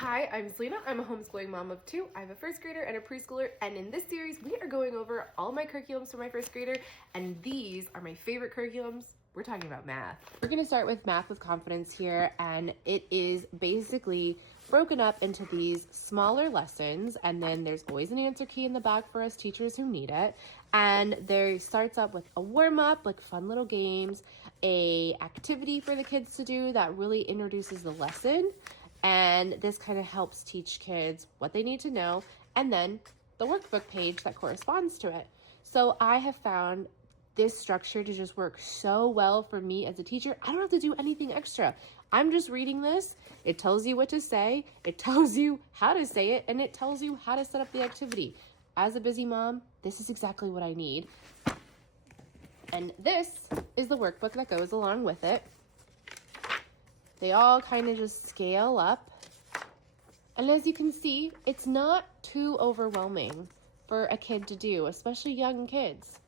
Hi, I'm Selena. I'm a homeschooling mom of two. I have a first grader and a preschooler, and in this series, we are going over all my curriculums for my first grader, and these are my favorite curriculums. We're talking about math. We're going to start with Math with Confidence here, and it is basically broken up into these smaller lessons, and then there's always an answer key in the back for us teachers who need it. And there starts up with a warm-up, like fun little games, a activity for the kids to do that really introduces the lesson, and this kind of helps teach kids what they need to know, and then the workbook page that corresponds to it. So I have found this structure to just work so well for me as a teacher. I don't have to do anything extra. I'm just reading this. It tells you what to say. It tells you how to say it, and it tells you how to set up the activity. As a busy mom, this is exactly what I need. And this is the workbook that goes along with it. They all kind of just scale up. And as you can see, it's not too overwhelming for a kid to do, especially young kids.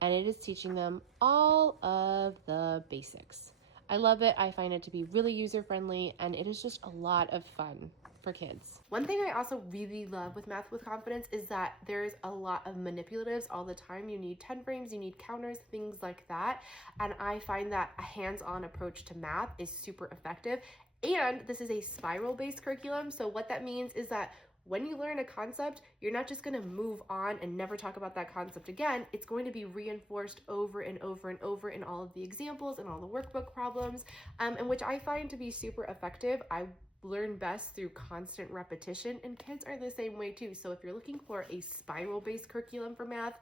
And it is teaching them all of the basics. I love it. I find it to be really user-friendly, and it is just a lot of fun for kids. One thing I also really love with Math with Confidence is that there's a lot of manipulatives all the time. You need 10 frames, you need counters, things like that. And I find that a hands-on approach to math is super effective. And this is a spiral-based curriculum. So what that means is that when you learn a concept, you're not just going to move on and never talk about that concept again. It's going to be reinforced over and over and over in all of the examples and all the workbook problems, and which I find to be super effective. I learn best through constant repetition, and kids are the same way too. So if you're looking for a spiral-based curriculum for math,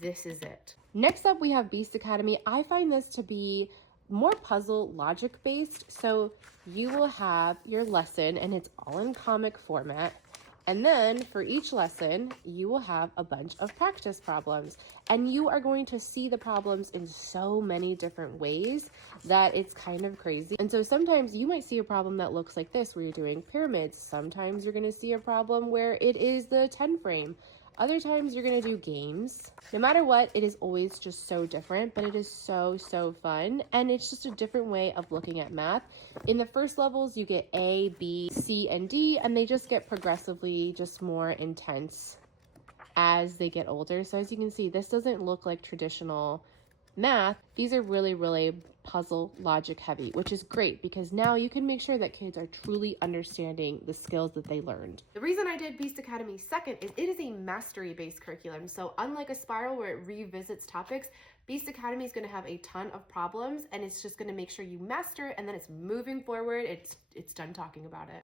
this is it. Next up, we have Beast Academy. I find this to be more puzzle logic based. So you will have your lesson, and it's all in comic format. And then for each lesson, you will have a bunch of practice problems, and you are going to see the problems in so many different ways that it's kind of crazy. And so sometimes you might see a problem that looks like this, where you're doing pyramids. Sometimes you're going to see a problem where it is the 10 frame. Other times you're going to do games. No matter what, it is always just so different, but it is so fun. And it's just a different way of looking at math. In the first levels, you get A, B, C, and D, and they just get progressively just more intense as they get older. So as you can see, this doesn't look like traditional math. These are really puzzle logic heavy, which is great because now you can make sure that kids are truly understanding the skills that they learned. The reason I did Beast Academy second is it is a mastery based curriculum. So unlike a spiral where it revisits topics, Beast Academy is going to have a ton of problems, and it's just going to make sure you master it, and then it's moving forward. It's done talking about it.